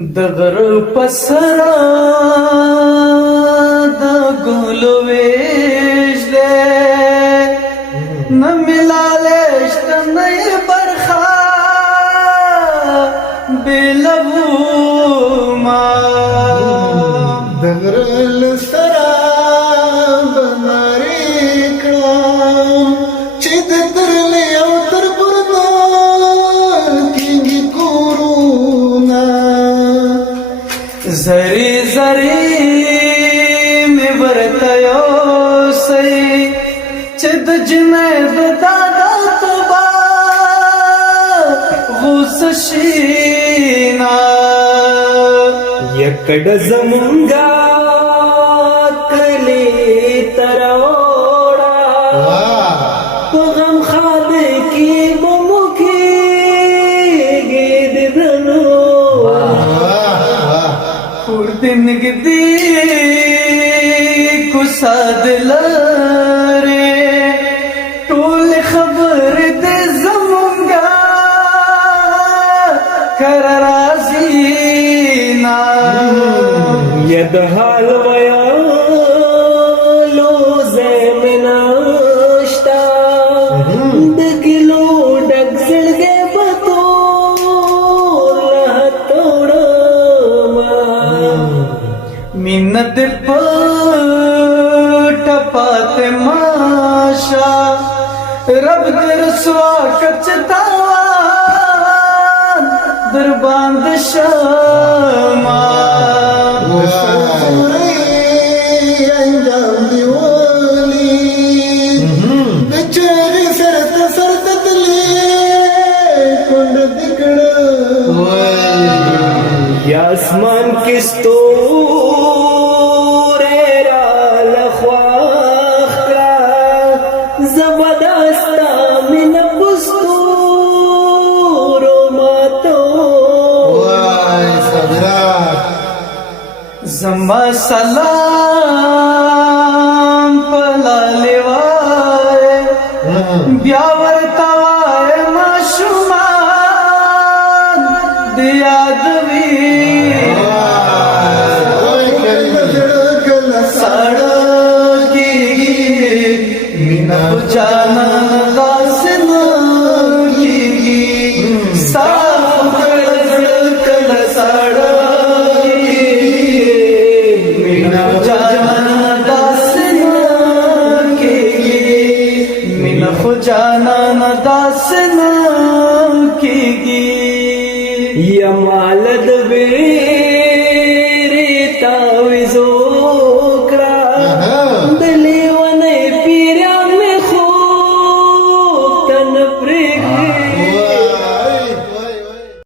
د غر پسرا د ګلو وېش دې نه ملاله شته نه برخه بلبو ما د غر لسرا بناري کړم چې د ترلې او تر برنا کېږي کورونا زری زری می ورته یو سي چې د جنید دادا توبه غوس شینا یکړ زمونږه کلی تروړه په غم خاله کې ممکه ګدنو ور دین گدی کو سادلره ټول خبر دې زمونږه کر رازینا ید حال ویا لو زمناشتا د کلو ډک زړګې پتو له توړما مینت پټ پات ماشا رب در سوا کچتا در باند شما انجام دیوالی د چاري سرته سرته تلې کند دکړه یا اسمان کې ستوره را لخواخ کړه زبردستا مین پستورو ماتو وای صبرا زما سلام پلالی وای بیا ورتا وای ماشومان دی یاد وی سړکی مینا جانا غاسنا کیږي صاف کړل سړکی مینا جانا داسنا کیږي مینا خو جانا داسنا کیږي یا مالد بیری تاویزو